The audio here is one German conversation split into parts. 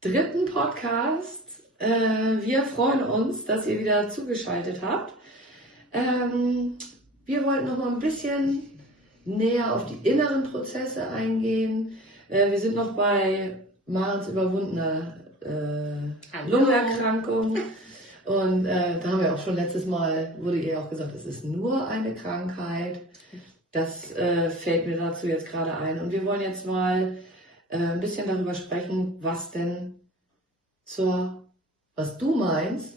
dritten Podcast. Wir freuen uns, dass ihr wieder zugeschaltet habt. Wir wollten noch mal ein bisschen näher auf die inneren Prozesse eingehen. Wir sind noch bei Marens überwundener Lungenerkrankung. Und da haben wir auch schon letztes Mal, wurde ihr auch gesagt, es ist nur eine Krankheit. Das fällt mir dazu jetzt gerade ein. Und wir wollen jetzt mal ein bisschen darüber sprechen, was du meinst,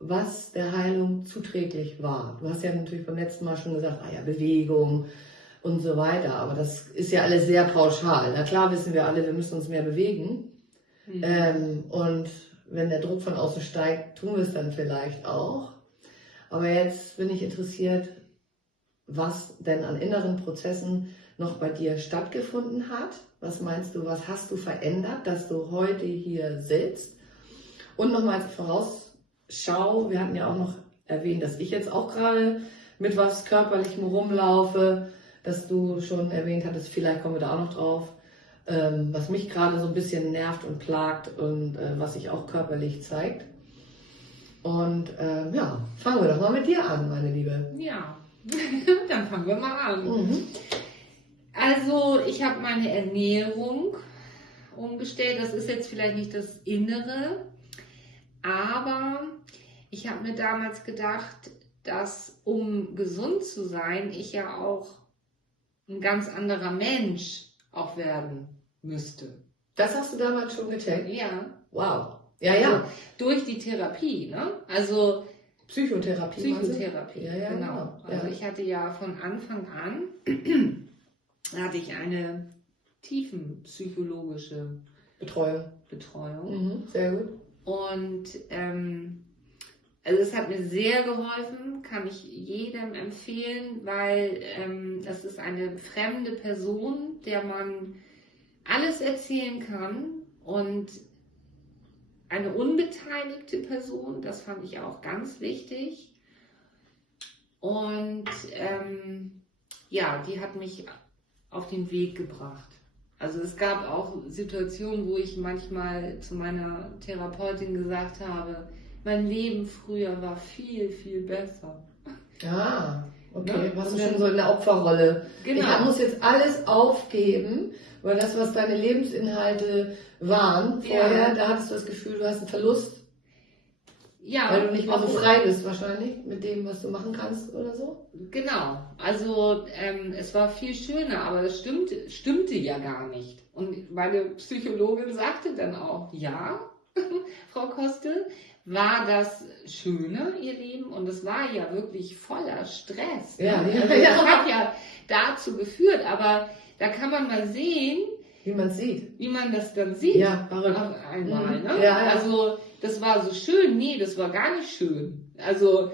was der Heilung zuträglich war. Du hast ja natürlich beim letzten Mal schon gesagt, Bewegung und so weiter. Aber das ist ja alles sehr pauschal. Na klar wissen wir alle, wir müssen uns mehr bewegen. Und wenn der Druck von außen steigt, tun wir es dann vielleicht auch. Aber jetzt bin ich interessiert, was denn an inneren Prozessen noch bei dir stattgefunden hat. Was meinst du, was hast du verändert, dass du heute hier sitzt? Und nochmal als Vorausschau, wir hatten ja auch noch erwähnt, dass ich jetzt auch gerade mit was Körperlichem rumlaufe, dass du schon erwähnt hattest, vielleicht kommen wir da auch noch drauf, was mich gerade so ein bisschen nervt und plagt und was sich auch körperlich zeigt. Und fangen wir doch mal mit dir an, meine Liebe. Ja, dann fangen wir mal an. Also ich habe meine Ernährung umgestellt. Das ist jetzt vielleicht nicht das Innere, aber ich habe mir damals gedacht, dass um gesund zu sein, ich ja auch ein ganz anderer Mensch auch werden müsste. Das hast du damals schon gecheckt? Ja. Wow. Ja. Also durch die Therapie, ne? Also Psychotherapie. Ja, genau. Also ich hatte ja von Anfang an hatte ich eine tiefenpsychologische Betreuung. Sehr gut. Und also es hat mir sehr geholfen, kann ich jedem empfehlen, weil das ist eine fremde Person, der man alles erzählen kann und eine unbeteiligte Person, das fand ich auch ganz wichtig. Und die hat mich auf den Weg gebracht. Also es gab auch Situationen, wo ich manchmal zu meiner Therapeutin gesagt habe, mein Leben früher war viel, viel besser. Ah, okay. Warst du schon so in der Opferrolle? Genau. Ich muss jetzt alles aufgeben, weil das, was deine Lebensinhalte waren vorher, da hattest du das Gefühl, du hast einen Verlust. Ja. Weil du nicht mehr so frei bist wahrscheinlich mit dem, was du machen kannst oder so? Genau. Also es war viel schöner, aber das stimmte ja gar nicht. Und meine Psychologin sagte dann auch, ja, Frau Kostel, war das Schöne, ihr Leben? Und es war ja wirklich voller Stress. Ja. Also das hat ja dazu geführt, aber da kann man mal sehen, wie man das dann sieht. Ja, auf einmal. Ne? Ja. Also das war so schön, nee, das war gar nicht schön. Also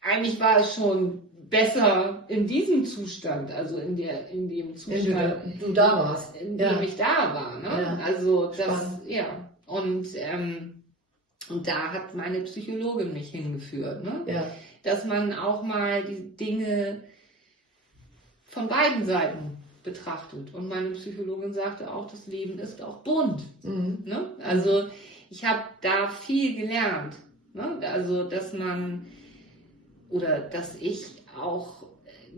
eigentlich war es schon besser in diesem Zustand, also in dem Zustand, du da warst, in dem ich da war. Ne? Ja. Also das, und da hat meine Psychologin mich hingeführt, ne? Ja. Dass man auch mal die Dinge von beiden Seiten betrachtet. Und meine Psychologin sagte auch, das Leben ist auch bunt. Ne? Also ich habe da viel gelernt. Ne? Also dass ich auch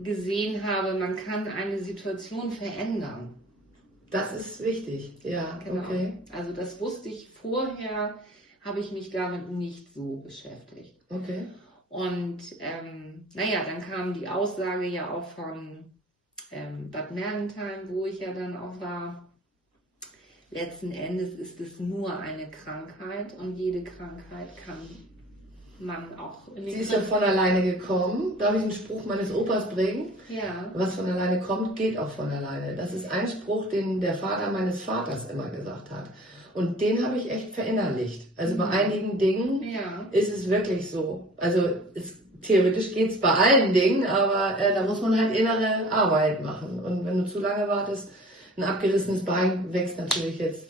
gesehen habe, man kann eine Situation verändern. Das ist wichtig, ja, genau. Okay. Also das wusste ich vorher, habe ich mich damit nicht so beschäftigt. Okay. Und dann kam die Aussage ja auch von Bad Mergentheim, wo ich ja dann auch war. Letzten Endes ist es nur eine Krankheit und jede Krankheit kann man auch in den Sie ist ja von alleine gekommen. Darf ich einen Spruch meines Opas bringen? Ja. Was von alleine kommt, geht auch von alleine. Das ist ein Spruch, den der Vater meines Vaters immer gesagt hat. Und den habe ich echt verinnerlicht. Also bei einigen Dingen ist es wirklich so. Also theoretisch geht es bei allen Dingen, aber da muss man halt innere Arbeit machen. Und wenn du zu lange wartest, ein abgerissenes Bein wächst natürlich jetzt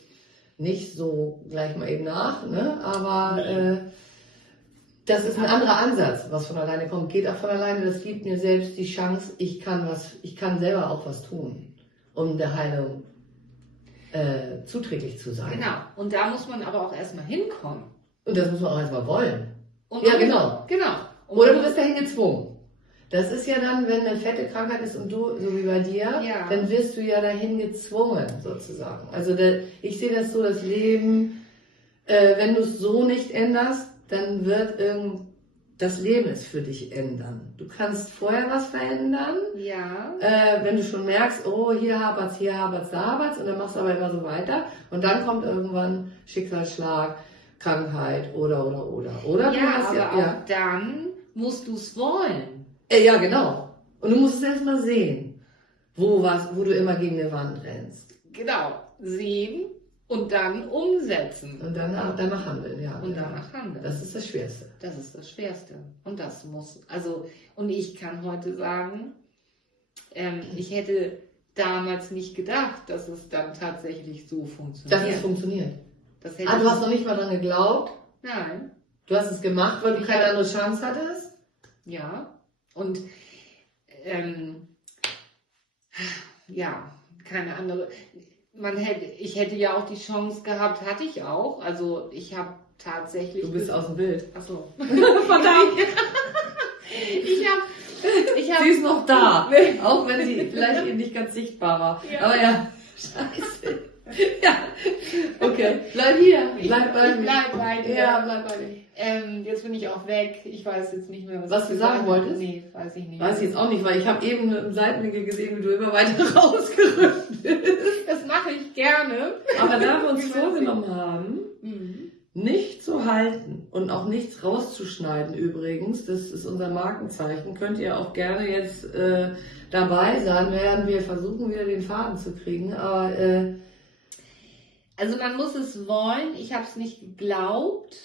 nicht so gleich mal eben nach, ne? Aber das ist ein anderer Ansatz, was von alleine kommt. Geht auch von alleine, das gibt mir selbst die Chance, ich kann selber auch was tun, um der Heilung zuträglich zu sein. Genau. Und da muss man aber auch erstmal hinkommen. Und das muss man auch erstmal wollen. Und Ja, genau. Genau. Und Oder du bist dahin gezwungen. Das ist ja dann, wenn eine fette Krankheit ist und du, so wie bei dir, Ja. dann wirst du ja dahin gezwungen, sozusagen. Also ich sehe das so, das Leben, wenn du es so nicht änderst, dann wird das Leben es für dich ändern. Du kannst vorher was verändern, ja. wenn du schon merkst, oh, hier hapert's, da hapert's, und dann machst du aber immer so weiter. Und dann kommt irgendwann Schicksalsschlag, Krankheit oder. Oder? Ja, hast aber auch dann musst du es wollen. Ja, genau. Und du musst es erst mal sehen, wo du immer gegen eine Wand rennst. Genau. Sehen und dann umsetzen. Und danach handeln, ja. Und danach handeln. Das ist das Schwerste. Das ist das Schwerste. Und das muss, und ich kann heute sagen, ich hätte damals nicht gedacht, dass es dann tatsächlich so funktioniert. Dass es funktioniert. Du hast noch nicht mal dran geglaubt? Nein. Du hast es gemacht, weil du keine andere Chance hattest? Ja. Und ja, keine andere. Ich hätte ja auch die Chance gehabt, hatte ich auch. Also ich habe tatsächlich. Du bist aus dem Bild. Achso. Verdammt! ich hab, Sie ist noch da. Auch wenn sie vielleicht eben nicht ganz sichtbar war. Ja. Aber ja, scheiße. Ja, okay. Bleib hier. Bleib bei mir. Bleib bei dir. Ja, bleib bei mir. Jetzt bin ich auch weg. Ich weiß jetzt nicht mehr, was du sagen wolltest. Nee, weiß ich nicht. Weiß ich jetzt auch nicht, weil ich habe eben im Seitenwinkel gesehen, wie du immer weiter rausgerückt bist. Das mache ich gerne. Aber da wir uns vorgenommen haben, nicht zu halten und auch nichts rauszuschneiden übrigens, das ist unser Markenzeichen, könnt ihr auch gerne jetzt dabei sein, während wir versuchen, wieder den Faden zu kriegen. Aber also man muss es wollen. Ich habe es nicht geglaubt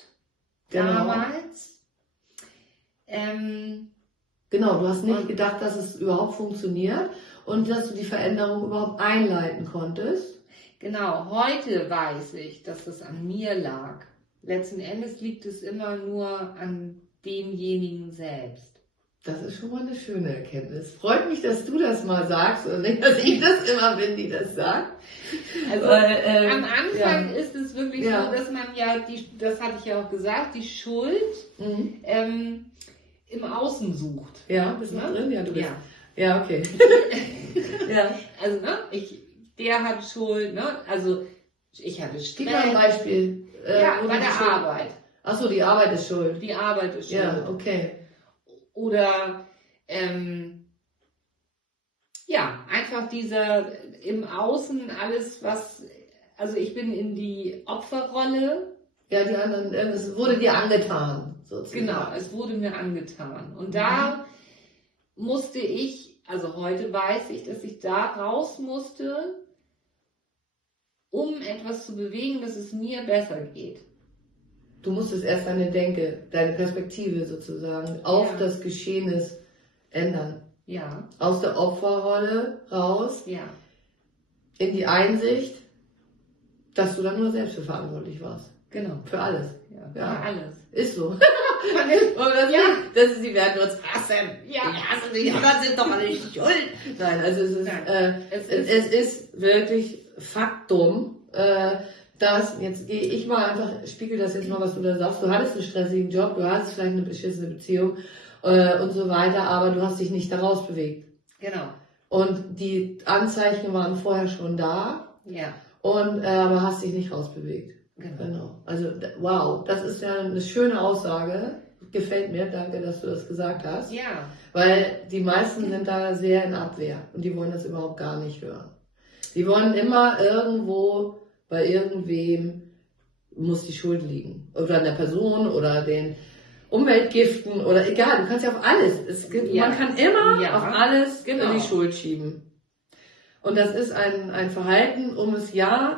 damals. Genau, du hast nicht gedacht, dass es überhaupt funktioniert und dass du die Veränderung überhaupt einleiten konntest. Genau, heute weiß ich, dass das an mir lag. Letzten Endes liegt es immer nur an demjenigen selbst. Das ist schon mal eine schöne Erkenntnis. Freut mich, dass du das mal sagst und nicht, dass ich das immer bin, die das sagt. Also am Anfang ist es wirklich so, dass man ja, das hatte ich ja auch gesagt, die Schuld im Außen sucht. Ja, bist du drin? Ja, du bist. Ja, okay. Ja. Also, der hat Schuld, also ich hatte Stress. Gib mal ein Beispiel. Bei der Arbeit. Achso, die Arbeit ist schuld. Die Arbeit ist schuld. Ja, okay. Oder einfach dieser im Außen alles, also ich bin in die Opferrolle. Ja, die anderen, es wurde dir angetan, sozusagen. Genau, es wurde mir angetan. Und da musste ich, also heute weiß ich, dass ich da raus musste, um etwas zu bewegen, dass es mir besser geht. Du musstest erst deine Denke, deine Perspektive sozusagen auf das Geschehnis ändern. Ja. Aus der Opferrolle raus. Ja. In die Einsicht, dass du dann nur selbst für verantwortlich warst. Genau. Für alles. Ja. Für alles. Ist so. Das ist, sie werden uns hassen. Ja. Die hassen sich, aber sind doch alle nicht schuld. Nein, also es ist wirklich Faktum, dass, jetzt gehe ich mal einfach, spiegel das jetzt mal, was du da sagst, du hattest einen stressigen Job, du hattest vielleicht eine beschissene Beziehung und so weiter, aber du hast dich nicht daraus bewegt. Genau. Und die Anzeichen waren vorher schon da. Ja. Und aber hast dich nicht rausbewegt. Genau. Also wow, das ist ja eine schöne Aussage. Gefällt mir, danke, dass du das gesagt hast. Ja. Weil die meisten sind da sehr in Abwehr und die wollen das überhaupt gar nicht hören. Die wollen immer irgendwo, bei irgendwem muss die Schuld liegen. Oder an der Person oder den Umweltgiften oder egal, du kannst ja auf alles. Man kann immer auf alles die Schuld schieben. Und das ist ein Verhalten,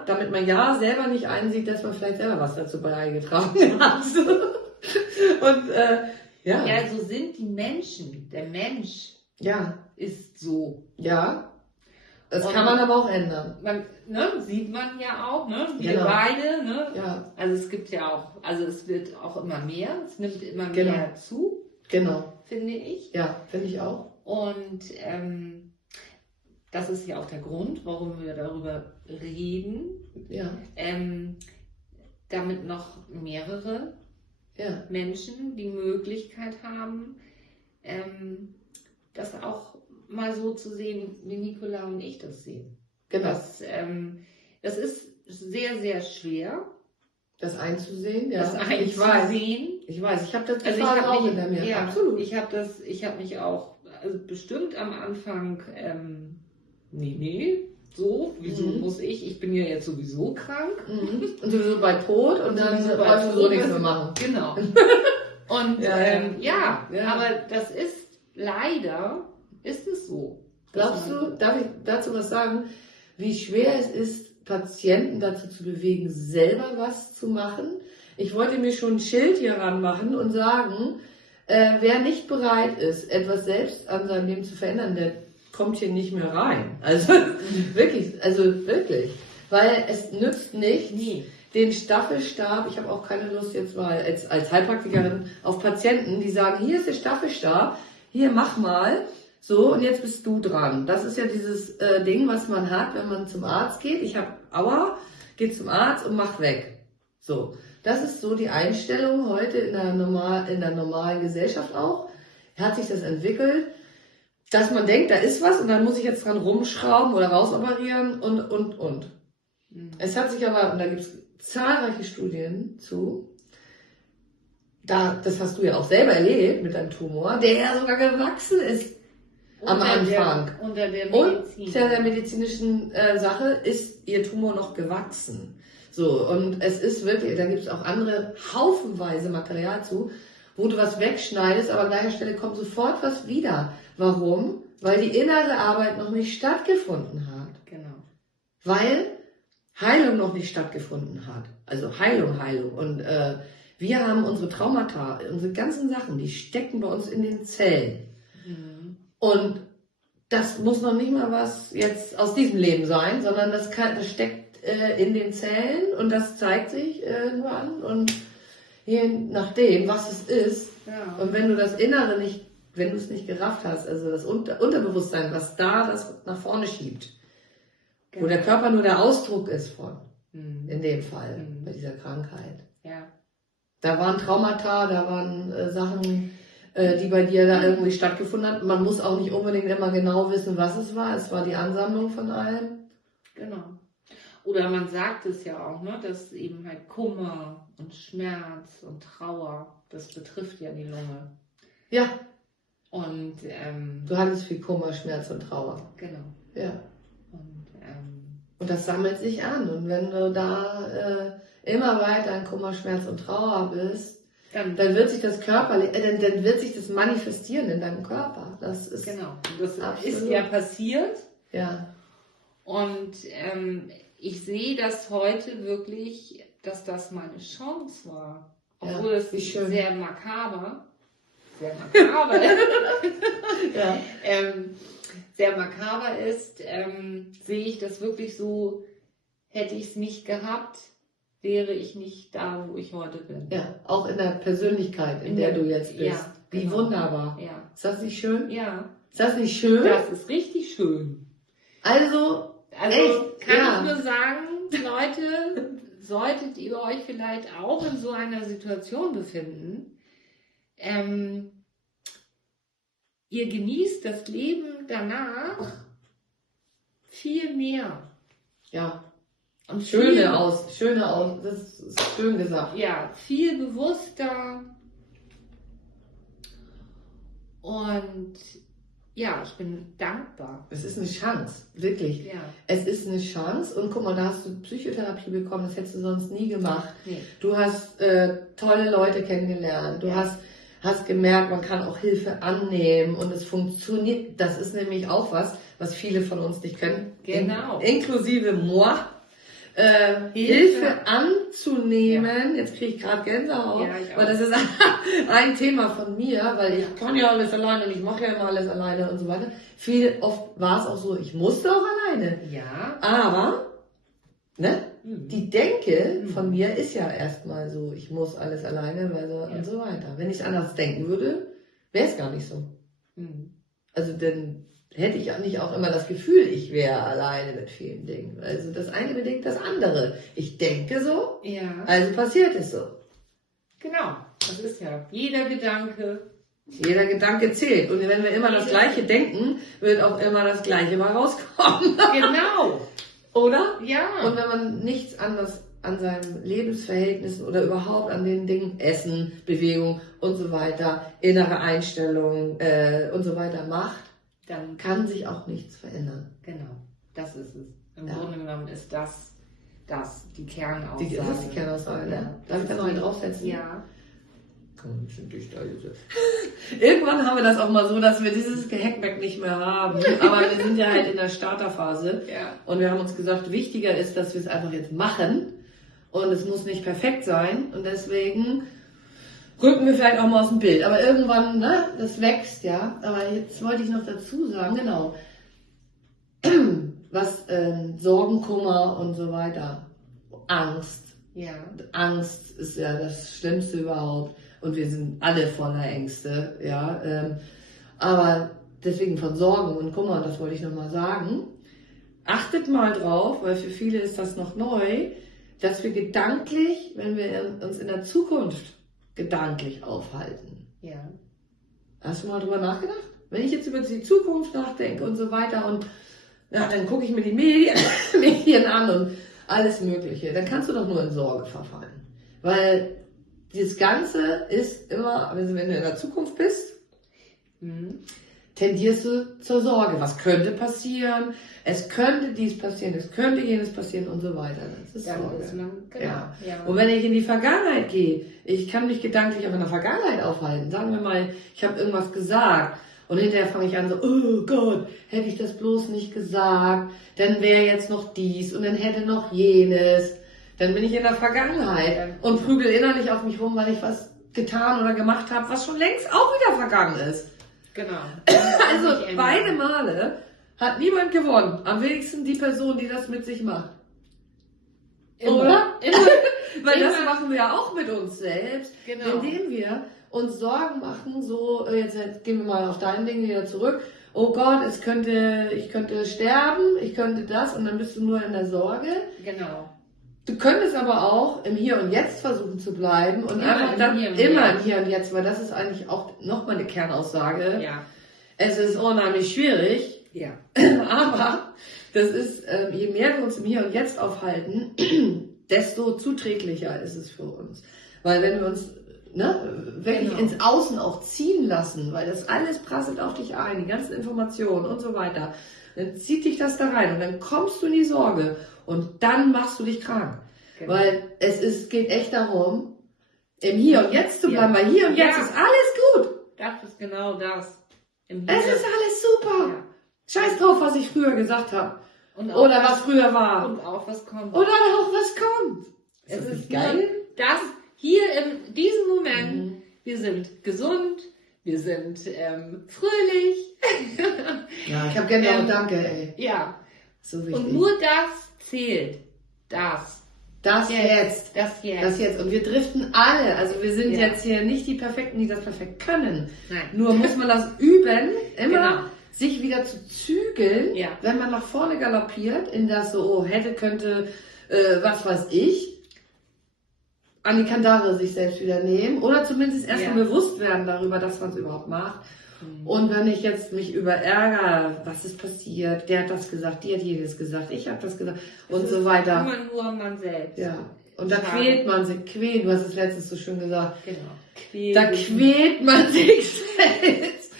damit man selber nicht einsieht, dass man vielleicht selber was dazu beigetragen hat. Und ja, so sind die Menschen. Der Mensch ist so. Ja. Das kann man aber auch ändern. Sieht man ja auch, wir beide, Ja. Also es gibt ja auch, es wird auch immer mehr, es nimmt immer mehr zu. Genau. Finde ich. Ja, finde ich auch. Und das ist ja auch der Grund, warum wir darüber reden, Ja, damit noch mehrere ja, Menschen die Möglichkeit haben, das auch mal so zu sehen, wie Nicola und ich das sehen. genau. Das ist sehr, sehr schwer, Das einzusehen, ja. das Ich weiß, einzusehen. ich habe das Also total auch hinter mir. ja, Absolut. ich habe mich auch, also bestimmt am Anfang, so, wieso muss ich bin ja jetzt sowieso krank. Mhm. Und sowieso bei Tod und dann Sowieso bei wolltest du so Tod, nichts mehr machen. Genau. Und Ja. aber das ist, leider ist es so. Glaubst du, darf ich dazu was sagen, wie schwer es ist, Patienten dazu zu bewegen, selber was zu machen? Ich wollte mir schon ein Schild hier ranmachen und sagen, wer nicht bereit ist, etwas selbst an seinem Leben zu verändern, der kommt hier nicht mehr rein. Also wirklich. Weil es nützt nichts, den Staffelstab, ich habe auch keine Lust jetzt mal als Heilpraktikerin auf Patienten, die sagen, hier ist der Staffelstab, hier mach mal. So, und jetzt bist du dran. Das ist ja dieses Ding, was man hat, wenn man zum Arzt geht. Ich habe Aua, geh zum Arzt und mach weg. So, das ist so die Einstellung heute in der normalen Gesellschaft auch. Hat sich das entwickelt, dass man denkt, da ist was und dann muss ich jetzt dran rumschrauben oder rausoperieren und. Es hat sich aber, und da gibt es zahlreiche Studien zu, das hast du ja auch selber erlebt mit deinem Tumor, der ja sogar gewachsen ist. Am Anfang. Unter der Medizin. Unter der medizinischen Sache ist ihr Tumor noch gewachsen. So, und es ist wirklich, da gibt es auch andere haufenweise Material zu, wo du was wegschneidest, aber an gleicher Stelle kommt sofort was wieder. Warum? Weil die innere Arbeit noch nicht stattgefunden hat. Genau. Weil Heilung noch nicht stattgefunden hat. Also Heilung. Und wir haben unsere Traumata, unsere ganzen Sachen, die stecken bei uns in den Zellen. Und das muss noch nicht mal was jetzt aus diesem Leben sein, sondern das steckt in den Zellen und das zeigt sich irgendwann und je nachdem, was es ist. Ja. Und wenn du das Innere nicht, wenn du es nicht gerafft hast, also das Unterbewusstsein, was da das nach vorne schiebt, wo der Körper nur der Ausdruck ist von, in dem Fall, bei dieser Krankheit. Ja. Da waren Traumata, da waren Sachen, die bei dir da irgendwie stattgefunden hat. Man muss auch nicht unbedingt immer genau wissen, was es war. Es war die Ansammlung von allem. Genau. Oder man sagt es ja auch, ne, dass eben halt Kummer und Schmerz und Trauer, das betrifft ja die Lunge. Ja. Und du hattest viel Kummer, Schmerz und Trauer. Genau. Ja. Und das sammelt sich an. Und wenn du da immer weiter in Kummer, Schmerz und Trauer bist, dann wird sich das dann wird sich das manifestieren in deinem Körper. Das ist genau. Das absolut. Ist ja passiert. Ja. Und ich sehe das heute wirklich, dass das meine Chance war. Obwohl es sehr makaber ja. Sehr makaber ist, sehe ich das wirklich so, hätte ich es nicht gehabt, wäre ich nicht da, wo ich heute bin. Ja, auch in der Persönlichkeit, in der du jetzt bist. Ja, wie genau. Wunderbar. Ja. Ist das nicht schön? Ja. Ist das nicht schön? Das ist richtig schön. Also echt, kann ich nur sagen, Leute, solltet ihr euch vielleicht auch in so einer Situation befinden, ihr genießt das Leben danach viel mehr. Ja. Und schöne aus, das ist schön gesagt. Ja, viel bewusster. Und ja, ich bin dankbar. Es ist eine Chance, wirklich. Ja. Es ist eine Chance und guck mal, da hast du Psychotherapie bekommen, das hättest du sonst nie gemacht. Nee. Du hast tolle Leute kennengelernt, du hast gemerkt, man kann auch Hilfe annehmen und es funktioniert. Das ist nämlich auch was viele von uns nicht können. Genau. Inklusive moi. Hilfe anzunehmen, jetzt kriege ich gerade Gänsehaut, weil das ist ein Thema von mir, weil ich kann ja alles alleine und ich mache ja immer alles alleine und so weiter. Oft war es auch so, ich musste auch alleine. Ja. Aber, die Denke von mir ist ja erstmal so, ich muss alles alleine und so weiter. Wenn ich anders denken würde, wäre es gar nicht so. Also denn hätte ich auch nicht auch immer das Gefühl, ich wäre alleine mit vielen Dingen. Also das eine bedingt das andere. Ich denke so, Ja. also passiert es so. Genau, das ist ja jeder Gedanke. Jeder Gedanke zählt. Und wenn wir immer das Gleiche denken, wird auch immer das Gleiche mal rauskommen. Genau. Oder? Ja. Und wenn man nichts anderes an seinen Lebensverhältnissen oder überhaupt an den Dingen Essen, Bewegung und so weiter, innere Einstellung und so weiter macht, dann kann sich auch nichts verändern. genau, das ist es. Im Ja. Grunde genommen ist das die Kernaussage. Das ist die Kernaussage. Ja. Darf ich da noch einen draufsetzen? Ja. Komm, ein bisschen dichter, Josef. Irgendwann haben wir das auch mal so, dass wir dieses Gehackback nicht mehr haben. Aber wir sind ja halt in der Starterphase. Ja. Und wir haben uns gesagt, wichtiger ist, dass wir es einfach jetzt machen. Und es muss nicht perfekt sein. Und deswegen rücken wir vielleicht auch mal aus dem Bild. Aber irgendwann, ne, das wächst, ja. Aber jetzt wollte ich noch dazu sagen, genau, was Sorgen, Kummer und so weiter, Angst. Ja. Angst ist ja das Schlimmste überhaupt. Und wir sind alle voller Ängste, ja. Aber deswegen von Sorgen und Kummer, das wollte ich nochmal sagen. Achtet mal drauf, weil für viele ist das noch neu, dass wir gedanklich, wenn wir uns in der Zukunft gedanklich aufhalten. Ja. Hast du mal drüber nachgedacht? Wenn ich jetzt über die Zukunft nachdenke und so weiter und ja, dann gucke ich mir die Medien an und alles Mögliche, dann kannst du doch nur in Sorge verfallen. Weil das Ganze ist immer, wenn du in der Zukunft bist, tendierst du zur Sorge. Was könnte passieren? Es könnte dies passieren, es könnte jenes passieren und so weiter. Das ist Sorge. Genau. Ja. Ja. Und wenn ich in die Vergangenheit gehe, ich kann mich gedanklich auch in der Vergangenheit aufhalten. Sagen wir mal, ich habe irgendwas gesagt und hinterher fange ich an so, oh Gott, hätte ich das bloß nicht gesagt, dann wäre jetzt noch dies und dann hätte noch jenes. Dann bin ich in der Vergangenheit und prügel innerlich auf mich rum, weil ich was getan oder gemacht habe, was schon längst auch wieder vergangen ist. Genau. Also beide Male hat niemand gewonnen. Am wenigsten die Person, die das mit sich macht. Immer. Oder? Immer. Weil das Immer. machen wir ja auch mit uns selbst, Genau. indem wir uns Sorgen machen, so, jetzt gehen wir mal auf dein Ding wieder zurück. Oh Gott, ich könnte sterben, ich könnte das und dann bist du nur in der Sorge. Genau. Du könntest aber auch im Hier und Jetzt versuchen zu bleiben und Immer einfach im dann Hier und immer im Jetzt. Hier und Jetzt, weil das ist eigentlich auch nochmal eine Kernaussage. Ja. Es ist unheimlich schwierig, Ja. aber das ist, je mehr wir uns im Hier und Jetzt aufhalten, desto zuträglicher ist es für uns. Weil wenn wir uns wirklich Genau. ins Außen auch ziehen lassen, weil das alles prasselt auf dich ein, die ganzen Informationen und so weiter, dann zieht dich das da rein und dann kommst du in die Sorge und dann machst du dich krank. Genau. Weil geht echt darum, im Hier und Jetzt zu bleiben, Ja. weil hier und jetzt Ja. ist alles gut. Das ist genau das. Im Es ist alles super. Ja. Scheiß drauf, was ich früher gesagt habe. Und auch Oder was früher war. Und auch was kommt. Oder auch was kommt. Es das ist nicht geil? nur das hier in diesem Moment. Mhm. Wir sind gesund, wir sind fröhlich. Ja, ich habe Gänsehaut, danke, ey. Ja. So wichtig. Und nur das zählt. Das jetzt. Das jetzt. Das jetzt. Und wir driften alle. Also wir sind Ja. jetzt hier nicht die Perfekten, die das perfekt können. Nein. Nur muss man das üben, immer Genau. sich wieder zu zügeln, Ja. wenn man nach vorne galoppiert, in das so, oh, hätte, könnte, was weiß ich, an die Kandare sich selbst wieder nehmen oder zumindest erstmal Ja. bewusst werden darüber, dass man es überhaupt macht. Mhm. Und wenn ich jetzt mich über ärgere, was ist passiert, der hat das gesagt, die hat jenes gesagt, ich habe das gesagt und Es so ist weiter. Immer nur man selbst. Ja. Und da Schade. quält man sich, du hast es letztens so schön gesagt, Genau. da quält man sich selbst.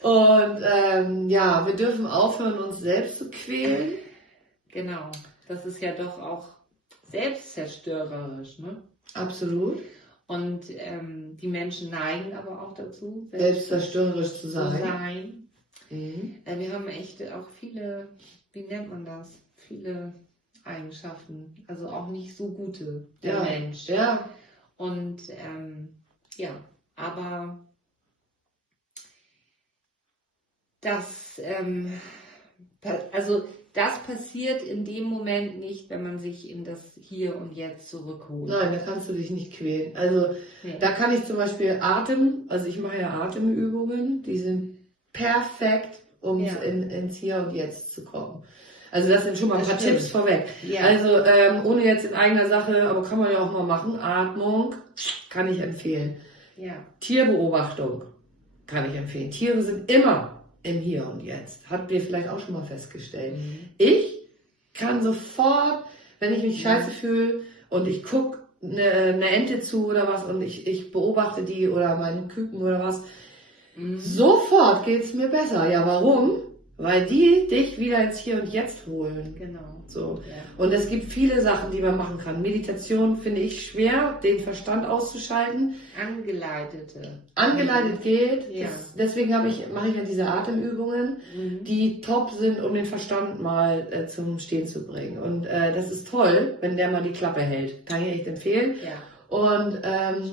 Und ja, wir dürfen aufhören, uns selbst zu quälen. Genau. Das ist ja doch auch selbstzerstörerisch, ne? Absolut. Und die Menschen neigen aber auch dazu, Selbstzerstörerisch zu zu sein. sein. Mhm. Wir haben echt auch viele, wie nennt man das? Viele Eigenschaften, also auch nicht so gute, der Ja. Mensch. Ja. Und ja, aber das, also das passiert in dem Moment nicht, wenn man sich in das Hier und Jetzt zurückholt. Nein, da kannst du dich nicht quälen. Also Nee. da kann ich zum Beispiel ich mache ja Atemübungen, die sind perfekt, um Ja. ins Hier und Jetzt zu kommen. Also das sind schon mal ein Das paar stimmt. Tipps vorweg. Ja. Also ohne jetzt in eigener Sache, aber kann man ja auch mal machen, Atmung kann ich empfehlen. Ja. Tierbeobachtung kann ich empfehlen. Tiere sind immer im Hier und Jetzt. Habt ihr vielleicht auch schon mal festgestellt. Ich kann sofort, wenn ich mich scheiße fühle und ich gucke eine Ente zu oder was und ich beobachte die oder meinen Küken oder was, sofort geht's mir besser. Ja, warum? Weil die dich wieder ins Hier und Jetzt holen. Genau. So. Ja. Und es gibt viele Sachen, die man machen kann. Meditation finde ich schwer, den Verstand auszuschalten. Angeleitete. Angeleitet geht. Ja. Deswegen mache ich ja diese Atemübungen, die top sind, um den Verstand mal zum Stehen zu bringen. Und das ist toll, wenn der mal die Klappe hält. Kann ich echt empfehlen. Ja, Und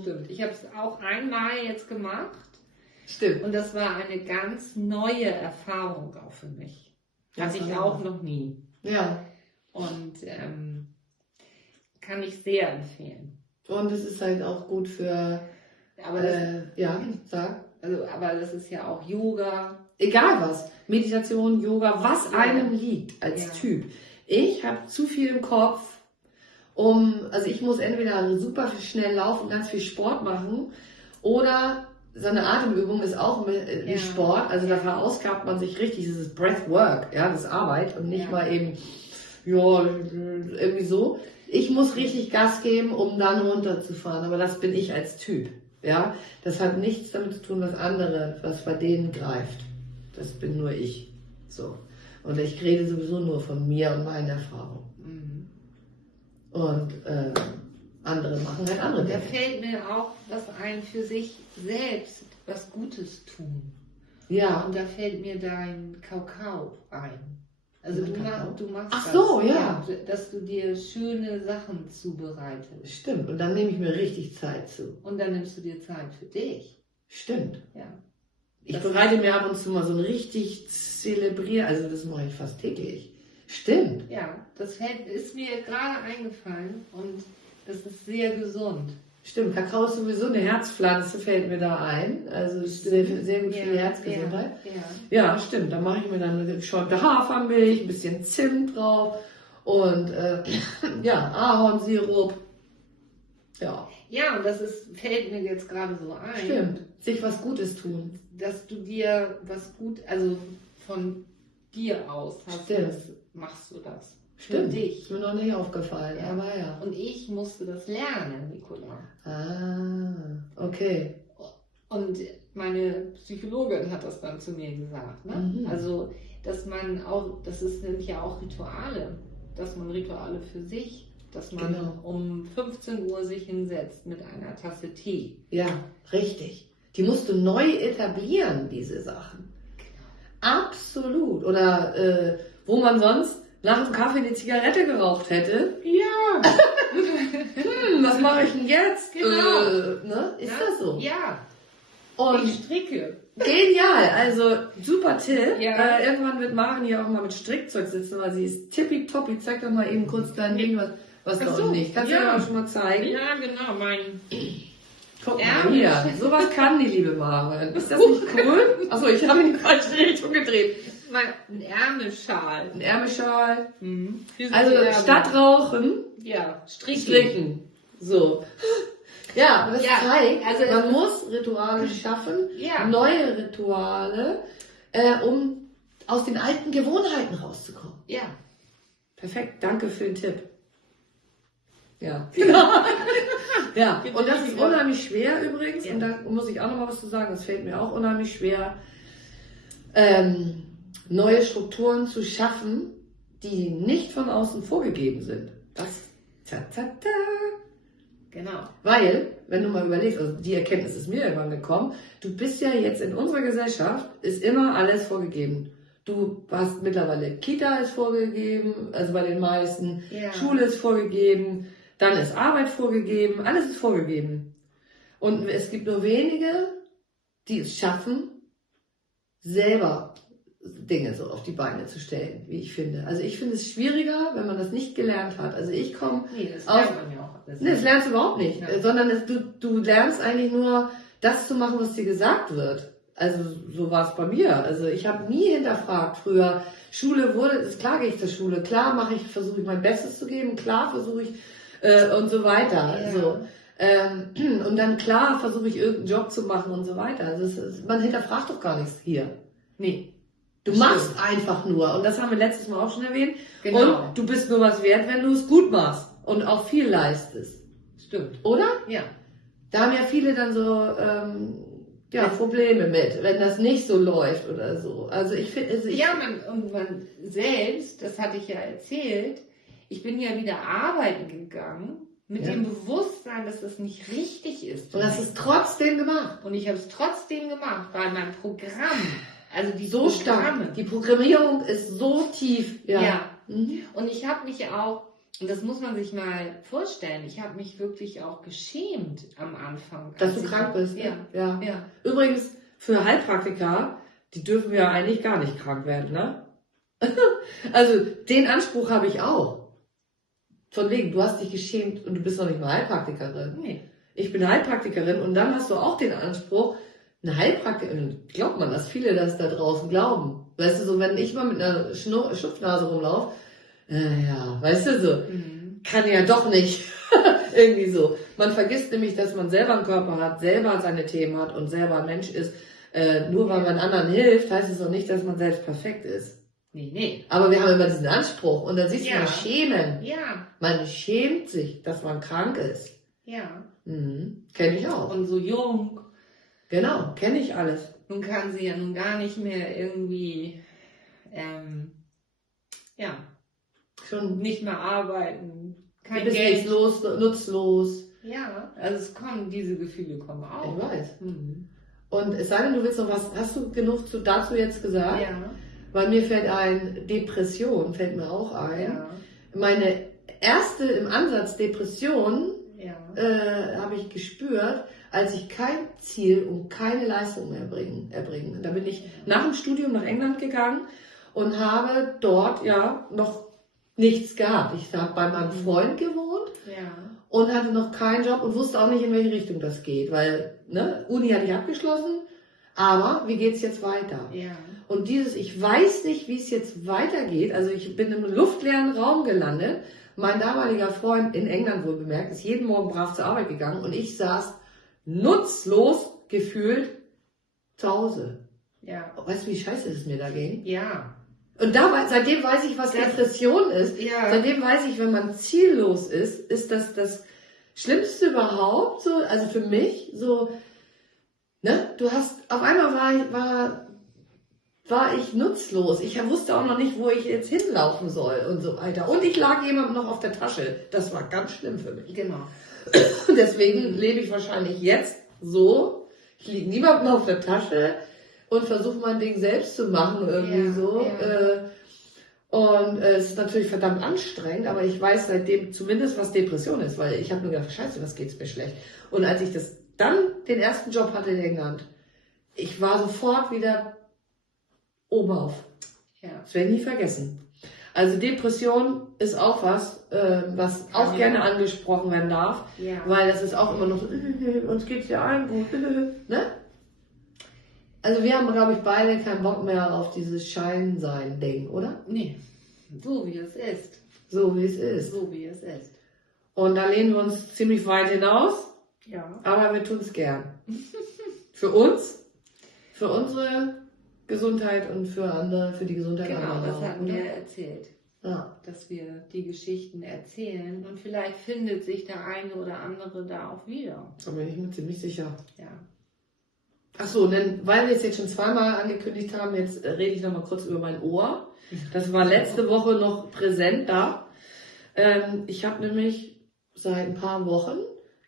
stimmt. Ich habe es auch einmal jetzt gemacht stimmt. und das war eine ganz neue Erfahrung auch für mich. Hatte ich auch noch nie. Ja. Und kann ich sehr empfehlen. Und es ist halt auch gut für, Aber das, sag. aber das ist ja auch Yoga. Egal was. Meditation, Yoga, was Ja. einem liegt als Ja. Typ. Ich habe zu viel im Kopf, also ich muss entweder super schnell laufen, ganz viel Sport machen oder so eine Atemübung ist auch wie Ja. Sport. Also da verausgabt man sich richtig, das ist Breathwork, ja, das ist Arbeit und nicht Ja. mal eben, ja, irgendwie so. Ich muss richtig Gas geben, um dann runterzufahren, aber das bin ich als Typ, ja. Das hat nichts damit zu tun, was bei denen greift. Das bin nur ich, so. Und ich rede sowieso nur von mir und meinen Erfahrungen. Und andere machen halt andere Und da Dinge. fällt mir auch was ein, für sich selbst was Gutes tun. Ja. Und da fällt mir dein Kakao ein. Also Mein Kakao? du machst Ach das, so, ja. dass du dir schöne Sachen zubereitest. Stimmt. Und dann nehme ich mir richtig Zeit zu. Und dann nimmst du dir Zeit für dich. Stimmt. Ja. Ich Das bereite mir ab und zu mal so ein richtig also das mache ich fast täglich. Stimmt. Ja, das ist mir gerade eingefallen und das ist sehr gesund. Stimmt. Kakao ist sowieso eine Herzpflanze, fällt mir da ein. Also ist sehr, sehr gut für die Herzgesundheit. Ja. Ja, stimmt. Da mache ich mir dann eine geschäumte Hafermilch, ein bisschen Zimt drauf und Ahornsirup. Ja, Ja, und fällt mir jetzt gerade so ein. stimmt. Sich was Gutes tun. Dass du dir was gut, also von dir aus Stimmt. machst du das. Stimmt. Für dich. Ist mir noch nicht aufgefallen, Ja. aber ja. Und ich musste das lernen, Nicola. Okay. Und meine Psychologin hat das dann zu mir gesagt. Ne? Also, das sind ja auch Rituale. Dass man Rituale für sich, dass man Genau. um 15 Uhr sich hinsetzt mit einer Tasse Tee. Ja, richtig. Die musst du neu etablieren, diese Sachen. Absolut. Oder wo man sonst nach dem Kaffee eine Zigarette geraucht hätte. Ja. Was mache ich denn jetzt? Genau. Ne? Ist das so? Ja. Und Ich stricke. genial, also super Tipp. Ja. Irgendwann wird Maren hier auch mal mit Strickzeug sitzen, weil sie ist tippitoppi. Zeig doch mal eben kurz dein Ding, was Ach da so, unten liegt. Kannst du ja. mir auch schon mal zeigen? Ja, genau, Guck mal Ärmel. hier, sowas kann die liebe Maren. Ist das nicht cool? Achso, ich habe in die falsche Richtung gedreht. ein Ärmelschal. Ein Ärmelschal. Für Also die Ärmel. statt Rauchen, Ja, stricken. stricken. So. Ja, aber das Ja, zeigt, also man muss Rituale schaffen, Ja. neue Rituale, um aus den alten Gewohnheiten rauszukommen. Ja. Perfekt, danke für den Tipp. Ja, genau. Ja, und das ist unheimlich schwer übrigens, Ja. und da muss ich auch noch mal was zu sagen, das fällt mir auch unheimlich schwer, neue Strukturen zu schaffen, die nicht von außen vorgegeben sind. Das, Genau. Weil, wenn du mal überlegst, also die Erkenntnis ist mir irgendwann gekommen, du bist ja jetzt in unserer Gesellschaft, ist immer alles vorgegeben. Du hast mittlerweile Kita ist vorgegeben, also bei den meisten, Ja. Schule ist vorgegeben, dann ist Arbeit vorgegeben, alles ist vorgegeben. Und es gibt nur wenige, die es schaffen, selber Dinge so auf die Beine zu stellen, wie ich finde. Also ich finde es schwieriger, wenn man das nicht gelernt hat. Also ich komme Nee, das Auf- lernt man ja auch alles. Nee, das lernst du überhaupt nicht, Ja. sondern du lernst eigentlich nur das zu machen, was dir gesagt wird. Also so war es bei mir. Also ich habe nie hinterfragt früher. Schule wurde, ist klar gehe ich zur Schule, klar versuche ich mein Bestes zu geben, klar versuche ich und so weiter. Ja. So. Und dann klar versuche ich irgendeinen Job zu machen und so weiter. Also man hinterfragt doch gar nichts hier. Nee. Du machst einfach nur. Und das haben wir letztes Mal auch schon erwähnt. Genau. Und du bist nur was wert, wenn du es gut machst und auch viel leistest. Stimmt. Oder? Ja. Da haben ja viele dann so Probleme mit, wenn das nicht so läuft oder so. Also ich finde... man selbst, das hatte ich ja erzählt, ich bin ja wieder arbeiten gegangen mit dem Bewusstsein, dass das nicht richtig ist. Und hast es trotzdem gemacht. Und ich habe es trotzdem gemacht, weil mein Programm, also die So stark. Die Programmierung ist so tief. Ja. Mhm. Und ich habe mich auch, und das muss man sich mal vorstellen, ich habe mich wirklich auch geschämt am Anfang. Dass du krank bist. Ja. Übrigens, für Heilpraktiker, die dürfen ja eigentlich gar nicht krank werden, ne? Also, den Anspruch habe ich auch. Von wegen, du hast dich geschämt und du bist noch nicht mal Heilpraktikerin. Nee. Ich bin Heilpraktikerin und dann hast du auch den Anspruch, eine Heilpraktikerin, glaubt man, dass viele das da draußen glauben. Weißt du, so wenn ich mal mit einer Schnupfnase rumlaufe, weißt du, so, kann ja doch nicht. Irgendwie so. Man vergisst nämlich, dass man selber einen Körper hat, selber seine Themen hat und selber ein Mensch ist. Nur weil man anderen hilft, heißt es auch nicht, dass man selbst perfekt ist. Nee. Aber wir haben immer diesen Anspruch und da siehst du mal schämen. Ja. Man schämt sich, dass man krank ist. Ja. Kenne ich auch. Und so jung. Genau, kenne ich alles. Nun kann sie ja nun gar nicht mehr irgendwie, Schon nicht mehr arbeiten. Kein bist Geld. nutzlos. Ja, also diese Gefühle kommen auch. Ich weiß. Und es sei denn, du willst noch was, hast du genug dazu jetzt gesagt? Ja. Weil mir fällt ein, Depression fällt mir auch ein. Ja. Meine erste im Ansatz Depression habe ich gespürt, als ich kein Ziel und keine Leistung mehr erbringen. Da bin ich nach dem Studium nach England gegangen und habe dort noch nichts gehabt. Ich habe bei meinem Freund gewohnt und hatte noch keinen Job und wusste auch nicht, in welche Richtung das geht, weil Uni hatte ich abgeschlossen, aber wie geht's jetzt weiter? Ja. Und ich weiß nicht, wie es jetzt weitergeht. Also ich bin im luftleeren Raum gelandet. Mein damaliger Freund in England wohl bemerkt, ist jeden Morgen brav zur Arbeit gegangen und ich saß nutzlos gefühlt zu Hause. Ja. Weißt du, wie scheiße es mir da ging? Ja. Und seitdem weiß ich, was Depression ist. Ja. Seitdem weiß ich, wenn man ziellos ist das Schlimmste überhaupt. So, also für mich so, du hast, auf einmal war ich nutzlos. Ich wusste auch noch nicht, wo ich jetzt hinlaufen soll und so weiter. Und ich lag jemandem noch auf der Tasche. Das war ganz schlimm für mich. Genau. Deswegen lebe ich wahrscheinlich jetzt so. Ich liege niemandem auf der Tasche und versuche mein Ding selbst zu machen irgendwie so. Ja. Und es ist natürlich verdammt anstrengend, aber ich weiß seitdem zumindest, was Depression ist, weil ich habe nur gedacht, scheiße, was geht's mir schlecht. Und als ich dann den ersten Job hatte in England, ich war sofort wieder obenauf. Ja. Das werde ich nie vergessen. Also Depression ist auch was auch gerne angesprochen werden darf, weil das ist auch immer noch so, uns geht's ja allen gut, ne? Also wir haben, glaube ich, beide keinen Bock mehr auf dieses Scheinsein-Ding, oder? Nee, so wie es ist. So wie es ist. So wie es ist. Und da lehnen wir uns ziemlich weit hinaus, aber wir tun es gern. Für uns, für unsere Gesundheit und für andere, für die Gesundheit anderer. Genau, das hatten wir erzählt. Ja. Dass wir die Geschichten erzählen und vielleicht findet sich der eine oder andere da auch wieder. Da bin ich mir ziemlich sicher. Ja. Achso, denn weil wir es jetzt schon zweimal angekündigt haben, jetzt rede ich noch mal kurz über mein Ohr. Das war letzte Woche noch präsent da. Ich habe nämlich seit ein paar Wochen,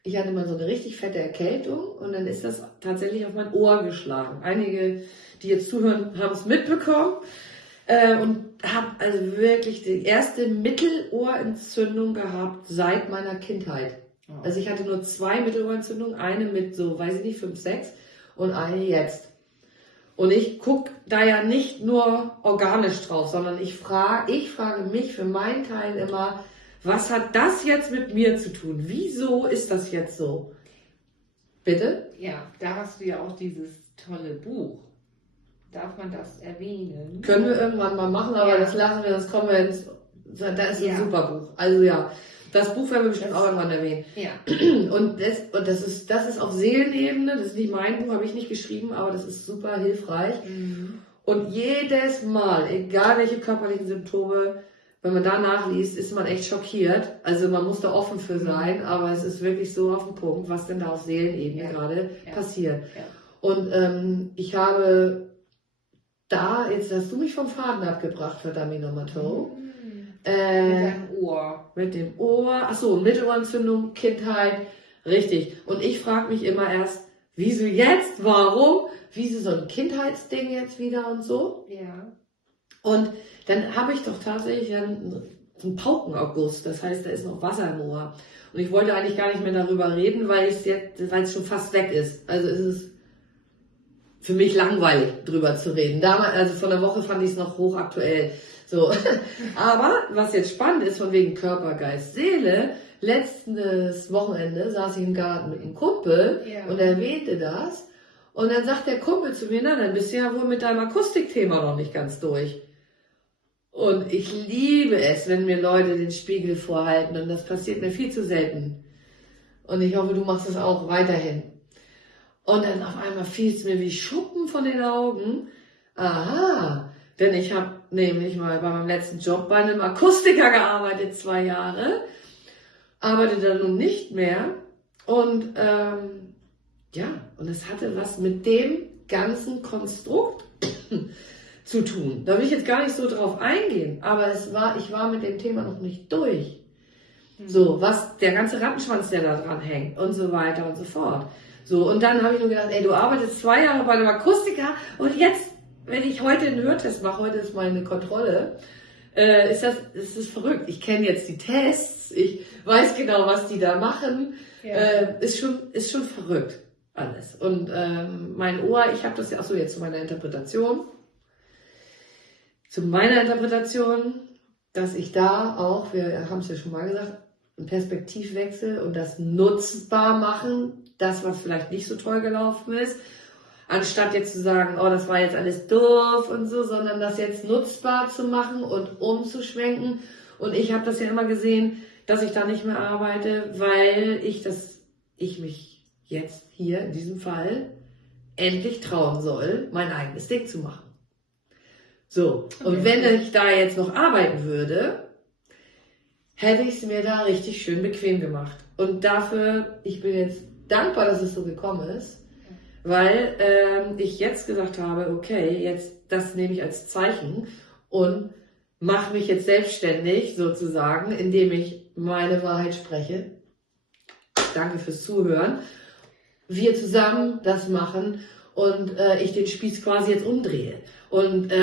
ich hatte mal so eine richtig fette Erkältung und dann ist das tatsächlich auf mein Ohr geschlagen. Einige, die jetzt zuhören, haben es mitbekommen und habe also wirklich die erste Mittelohrentzündung gehabt seit meiner Kindheit. Oh. Also ich hatte nur 2 Mittelohrentzündungen, eine mit so, weiß ich nicht, 5, 6 und eine jetzt. Und ich gucke da ja nicht nur organisch drauf, sondern ich frage mich für meinen Teil immer, was hat das jetzt mit mir zu tun? Wieso ist das jetzt so? Bitte? Ja, da hast du ja auch dieses tolle Buch. Darf man das erwähnen? Können wir irgendwann mal machen, aber Ja. das lassen wir, das kommen wir ins, da ist ein Ja. super Buch. Also ja, das Buch werden wir bestimmt auch irgendwann erwähnen. Ja. Und das ist auf Seelenebene, das ist nicht mein Buch, habe ich nicht geschrieben, aber das ist super hilfreich. Mhm. Und jedes Mal, egal welche körperlichen Symptome, wenn man da nachliest, ist man echt schockiert. Also man muss da offen für sein, aber es ist wirklich so auf den Punkt, was denn da auf Seelenebene gerade passiert. Ja. Und ich habe da, jetzt hast du mich vom Faden abgebracht, verdammt nochmal, Toe. Mit deinem Ohr. Mit dem Ohr, achso, Mittelohrentzündung, Kindheit, richtig. Und ich frage mich immer erst, wieso jetzt, warum, wieso so ein Kindheitsding jetzt wieder und so. Ja. Und dann habe ich doch tatsächlich einen Pauken-August, das heißt, da ist noch Wasser im Ohr. Und ich wollte eigentlich gar nicht mehr darüber reden, weil es schon fast weg ist. Also ist es für mich langweilig, drüber zu reden. Damals, also vor einer Woche fand ich es noch hochaktuell. So. Aber was jetzt spannend ist, von wegen Körper, Geist, Seele, letztes Wochenende saß ich im Garten mit einem Kumpel und er erwähnte das. Und dann sagt der Kumpel zu mir, na, dann bist du ja wohl mit deinem Akustikthema noch nicht ganz durch. Und ich liebe es, wenn mir Leute den Spiegel vorhalten und das passiert mir viel zu selten. Und ich hoffe, du machst es auch weiterhin. Und dann auf einmal fiel es mir wie Schuppen von den Augen. Aha, denn ich habe nämlich mal bei meinem letzten Job bei einem Akustiker gearbeitet, 2 Jahre. Arbeite dann nun nicht mehr. Und und es hatte was mit dem ganzen Konstrukt zu tun. Da will ich jetzt gar nicht so drauf eingehen, aber ich war mit dem Thema noch nicht durch. So, was der ganze Rattenschwanz, der da dran hängt und so weiter und so fort. So, und dann habe ich nur gedacht, ey, du arbeitest 2 Jahre bei einem Akustiker und jetzt, wenn ich heute einen Hörtest mache, heute ist meine Kontrolle, ist das verrückt. Ich kenne jetzt die Tests, ich weiß genau, was die da machen. Ist schon verrückt alles. Und mein Ohr, ich habe das ja, achso, jetzt zu meiner Interpretation. Zu meiner Interpretation, dass ich da auch, wir haben es ja schon mal gesagt, einen Perspektivwechsel und das nutzbar machen, das, was vielleicht nicht so toll gelaufen ist, anstatt jetzt zu sagen, oh, das war jetzt alles doof und so, sondern das jetzt nutzbar zu machen und umzuschwenken. Und ich habe das ja immer gesehen, dass ich da nicht mehr arbeite, weil ich mich jetzt hier in diesem Fall endlich trauen soll, mein eigenes Ding zu machen. So, und wenn ich da jetzt noch arbeiten würde, hätte ich es mir da richtig schön bequem gemacht. Und dafür, ich bin jetzt dankbar, dass es so gekommen ist, weil ich jetzt gesagt habe, okay, jetzt das nehme ich als Zeichen und mache mich jetzt selbstständig sozusagen, indem ich meine Wahrheit spreche. Danke fürs Zuhören. Wir zusammen das machen und ich den Spieß quasi jetzt umdrehe. Und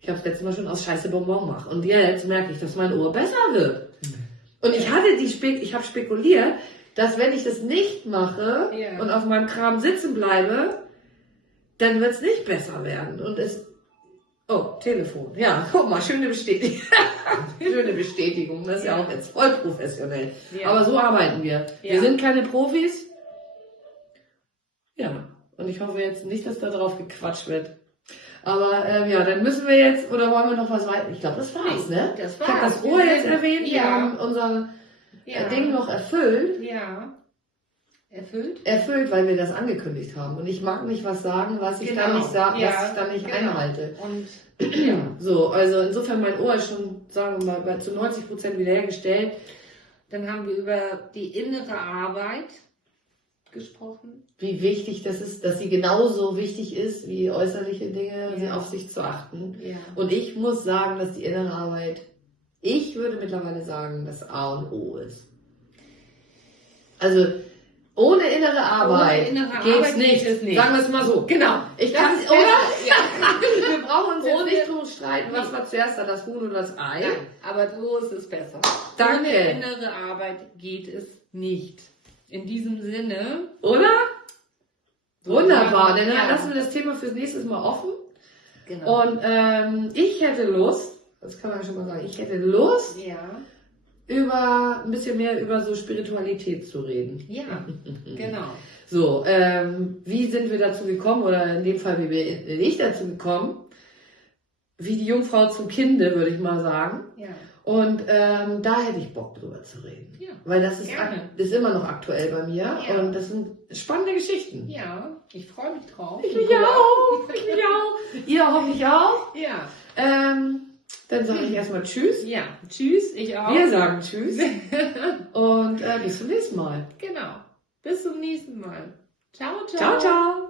ich habe es letztes Mal schon aus Scheiße Bonbon mache. Und jetzt merke ich, dass mein Ohr besser wird. Und ich habe spekuliert, dass wenn ich das nicht mache und auf meinem Kram sitzen bleibe, dann wird es nicht besser werden. Und Telefon. Ja, guck mal, schöne Bestätigung. Schöne Bestätigung. Das ist ja auch jetzt voll professionell. Ja. Aber so arbeiten wir. Ja. Wir sind keine Profis. Ja, und ich hoffe jetzt nicht, dass da drauf gequatscht wird. Aber dann müssen wir jetzt, oder wollen wir noch was weiter? Ich glaube, das war's, ne? Das war's. Ich habe das Ohr jetzt erwähnt. Wir haben unser Ding noch erfüllt. Ja. Erfüllt? Erfüllt, weil wir das angekündigt haben. Und ich mag nicht was sagen, was ich dann nicht sage, was ich dann nicht einhalte. Und so, also insofern mein Ohr ist schon, sagen wir mal, zu 90% wiederhergestellt. Dann haben wir über die innere Arbeit gesprochen. Wie wichtig das ist, dass sie genauso wichtig ist wie äußerliche Dinge, auf sich zu achten. Ja. Und ich muss sagen, dass die innere Arbeit, ich würde mittlerweile sagen, das A und O ist. Also ohne innere Arbeit geht's nicht. Sagen wir es mal so. Genau. Ich kann es, oder? Ja. Wir brauchen uns jetzt nicht drum streiten, was war zuerst da, das Huhn oder das Ei. Nein, aber so ist es besser. Danke. Ohne innere Arbeit geht es nicht. In diesem Sinne. Oder? Wunderbar. Dann lassen wir das Thema fürs nächste Mal offen. Genau. Und ich hätte Lust, das kann man schon mal sagen, ich hätte Lust, ein bisschen mehr über so Spiritualität zu reden. Ja, genau. So, wie sind wir dazu gekommen, oder in dem Fall, wie bin ich dazu gekommen? Wie die Jungfrau zum Kinde, würde ich mal sagen. Ja. Und da hätte ich Bock drüber zu reden. Ja, weil das ist, gerne. ist immer noch aktuell bei mir Ja. und das sind spannende Geschichten. Ja, ich freue mich drauf. Ich mich auch. Ich mich auch. Ihr hoffentlich auch. Ja. Dann sage ich erstmal Tschüss. Ja, tschüss, ich auch. Wir sagen Tschüss. Und bis zum nächsten Mal. Genau. Bis zum nächsten Mal. Ciao, ciao. Ciao, ciao.